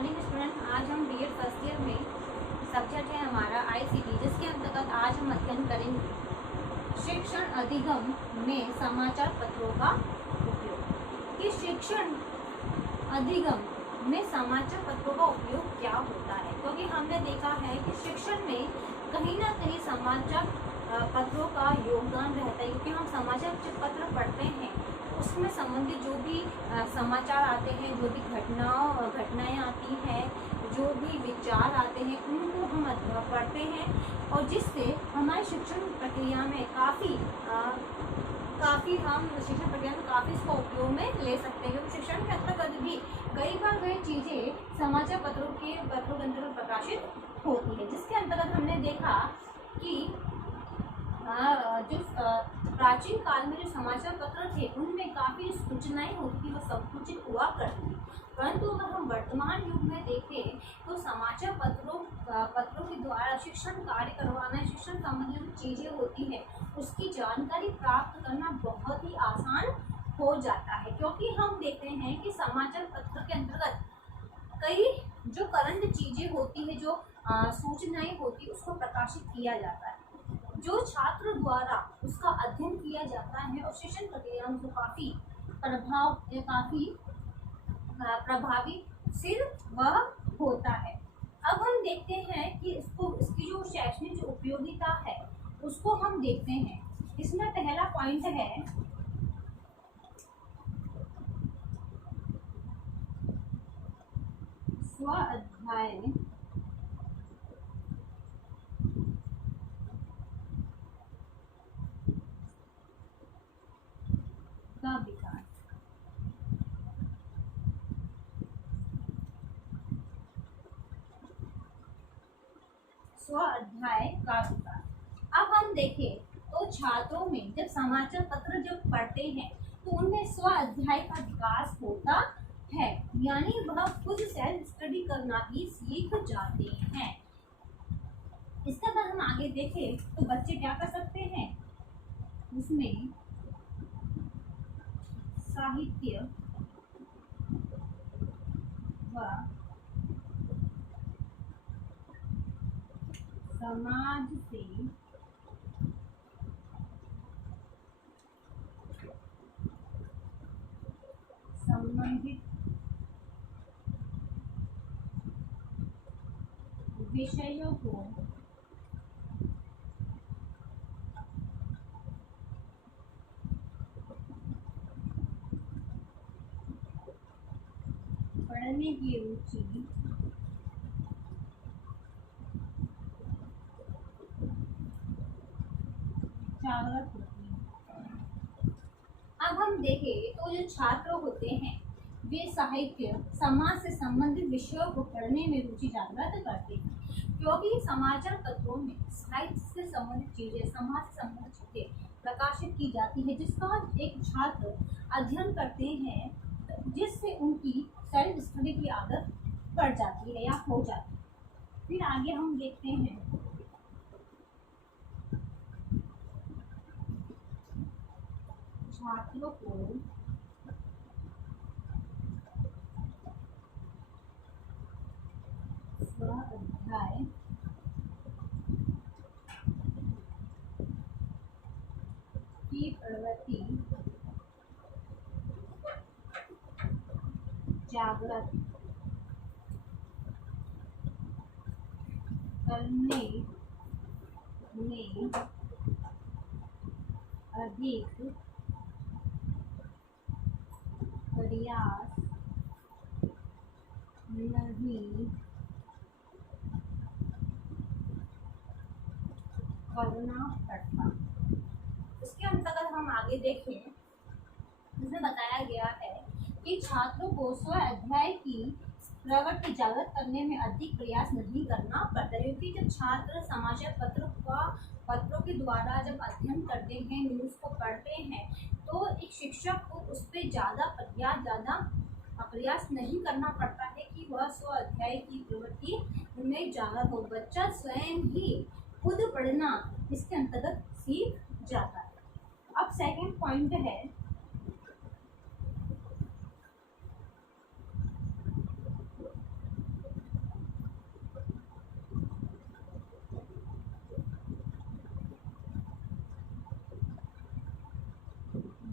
Morning student. आज हम BEd first year में सब्जेक्ट है हमारा आईसीटी, जिसके अंतर्गत आज हम अध्ययन करेंगे शिक्षण अधिगम में समाचार पत्रों का उपयोग। कि शिक्षण अधिगम में समाचार पत्रों का उपयोग क्या होता है, क्योंकि हमने देखा है कि शिक्षण में कहीं ना कहीं समाचार पत्रों का योगदान रहता है, क्योंकि हम समाचार जब पत्र पढ़ते हैं उसमें संबंधित जो भी समाचार आते हैं, जो भी घटनाएं आती हैं, जो भी विचार आते हैं, उनको हम पढ़ते हैं और जिससे हमारी शिक्षण प्रक्रिया में काफ़ी हम शिक्षण प्रक्रिया में काफ़ी इसका उपयोग में ले सकते हैं। क्योंकि शिक्षण के अंतर्गत भी कई बार वह चीज़ें समाचार पत्रों के अंतर्गत प्रकाशित होती है, जिसके अंतर्गत हमने देखा कि जो प्राचीन काल में जो समाचार पत्र थे उनमें काफ़ी सूचनाएं होती थी, वो संकुचित हुआ करती थी। परंतु अगर हम वर्तमान युग में देखें तो समाचार पत्रों के द्वारा शिक्षण कार्य करवाना, शिक्षण संबंधी जो चीज़ें होती हैं उसकी जानकारी प्राप्त करना बहुत ही आसान हो जाता है। क्योंकि हम देखते हैं कि समाचार पत्र के अंतर्गत कई जो करंट चीज़ें होती है, जो सूचनाएं होती है, उसको प्रकाशित किया जाता है, जो छात्र द्वारा उसका अध्ययन किया जाता है और शिक्षण प्रक्रिया को काफ़ी प्रभावी सिर्फ वह होता है। अब हम देखते हैं कि इसकी जो शैक्षणिक जो उपयोगिता है उसको हम देखते हैं। इसमें पहला पॉइंट है स्व अध्याय का विकास। स्व अध्याय का विकास। अब हम देखें तो छात्रों में जब समाचार पत्र जब पढ़ते हैं तो उनमें स्व अध्याय का विकास होता है, यानी वह खुद सेल्फ स्टडी करना ही सीख जाते हैं। इसके बाद हम आगे देखें तो बच्चे क्या कर सकते हैं, उसमें साहित्य व समाज से संबंधित विषयों को पढ़ने की रुचि जागृत होती है। अब हम देखें तो जो छात्र होते हैं वे साहित्य समाज से संबंधित विषयों को पढ़ने में रुचि जागृत करते हैं, क्योंकि समाचार पत्रों में साहित्य से संबंधित चीजें, समाज से संबंधित चीजें प्रकाशित की जाती है, जिसका एक छात्र अध्ययन करते हैं, जिससे उनकी सेल्फ स्टडी की आदत पड़ जाती है या हो जाती है। फिर आगे हम देखते हैं छात्रों को स्व अध्याय की प्रवृत्ति जागृत करने में अधिक प्रयास नहीं करना पड़ता। इसके अंतर्गत हम आगे देखें, इसमें बताया गया है कि छात्रों को स्व अध्याय की प्रवृत्ति जागृत करने में अधिक प्रयास नहीं करना पड़ता, क्योंकि जब छात्र समाचार पत्रों के द्वारा जब अध्ययन करते हैं, न्यूज़ को पढ़ते हैं, तो एक शिक्षक को उस पर ज़्यादा प्रयास नहीं करना पड़ता है कि वह स्व अध्याय की प्रवृत्ति में जागृत हो। बच्चा स्वयं ही खुद पढ़ना इसके अंतर्गत सीख जाता है। अब सेकंड पॉइंट है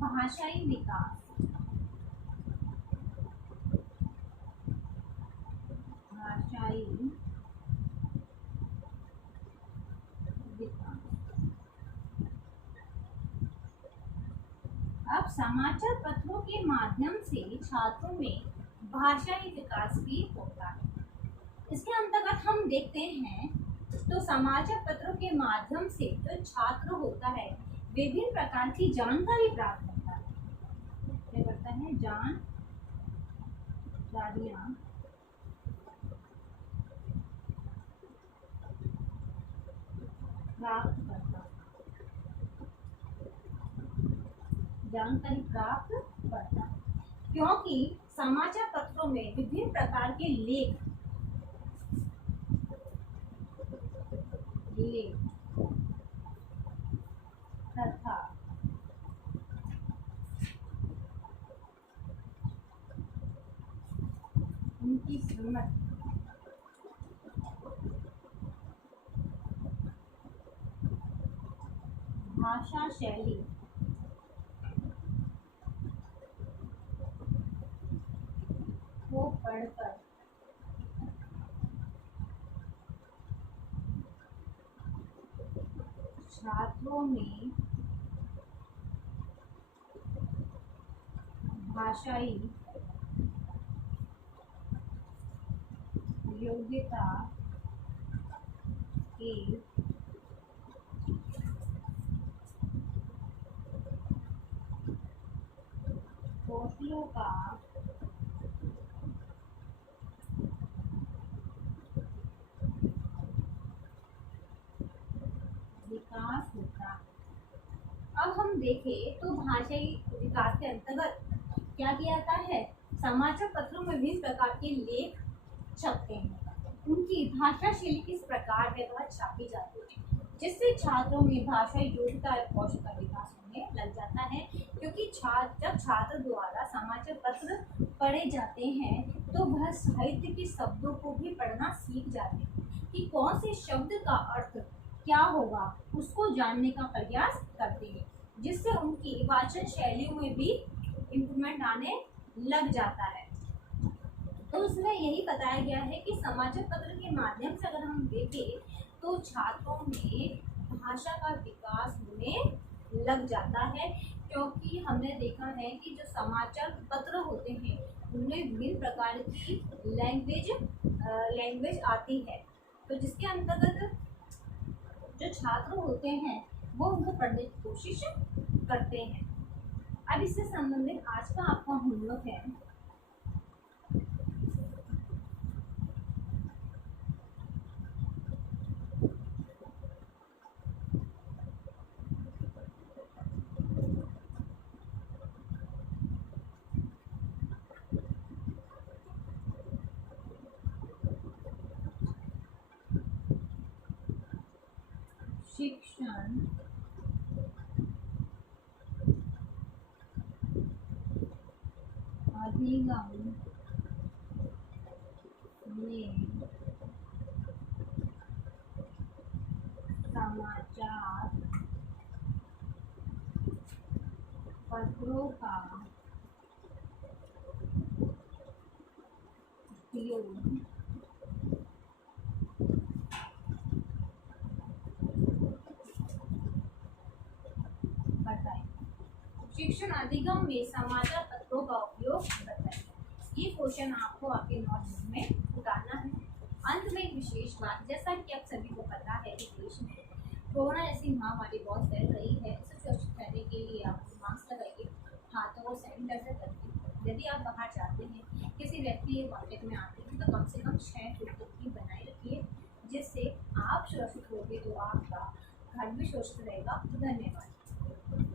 भाषाई विकास, भाषाई विकास। अब समाचार पत्रों के माध्यम से छात्रों में भाषाई विकास भी होता है। इसके अंतर्गत हम देखते हैं तो समाचार पत्रों के माध्यम से जो छात्र होता है विभिन्न प्रकार की जानकारी प्राप्त करता है। क्या करता है? जानकारियां प्राप्त करता, जानकारी प्राप्त करता, क्योंकि समाचार पत्रों में विभिन्न प्रकार के लेख तथा उनकी समझ भाषा शैली को पढ़कर छात्रों में भाषाई योग्यता के कौशलों का विकास होता है। अब हम देखें तो भाषाई विकास के अंतर्गत क्या किया जाता है? समाचार पत्रों में विभिन्न प्रकार के लेख छपते हैं, उनकी भाषा शैली किस प्रकार के द्वारा छापी जाती है, जिससे छात्रों में भाषा योग्यता और कौशल का विकास होने लग जाता है। क्योंकि जब छात्र द्वारा समाचार पत्र पढ़े जाते हैं तो वह साहित्य के शब्दों को भी पढ़ना सीख जाते हैं कि कौन से शब्द का अर्थ क्या होगा, उसको जानने का प्रयास करते हैं, जिससे उनकी वाचन शैलियों में भी इम्प्रूवमेंट आने लग जाता है। तो उसमें यही बताया गया है कि समाचार पत्र के माध्यम से अगर हम देखें तो छात्रों में भाषा का विकास होने लग जाता है, क्योंकि हमने देखा है कि जो समाचार पत्र होते हैं उनमें विभिन्न प्रकार की लैंग्वेज आती है, तो जिसके अंतर्गत जो छात्र होते हैं वो उनको पढ़ने की कोशिश करते हैं। अब इससे संबंधित आज का आपका होमवर्क है शिक्षण अधिगम में समाचार पत्रों का उपयोग बताएं। शिक्षण अधिगम में समाचार पत्रों का उपयोग बताएं। ये क्वेश्चन आपको आपके नोटबुक में उतारना है। अंत में एक विशेष बात, जैसा कि आप सभी को पता है कि देश में कोरोना जैसी महामारी बहुत फैल रही है, इसे सुरक्षित रहने के लिए आप मास्क लगाइए, हाथों को सैनिटाइजर करिए। यदि आप बाहर जाते हैं, किसी व्यक्ति के कॉन्टेक्ट में आते हैं तो कम से कम 6 फीट की दूरी बनाए रखिए, जिससे आप सुरक्षित होंगे तो आपका घर भी सुरक्षित रहेगा। धन्यवाद।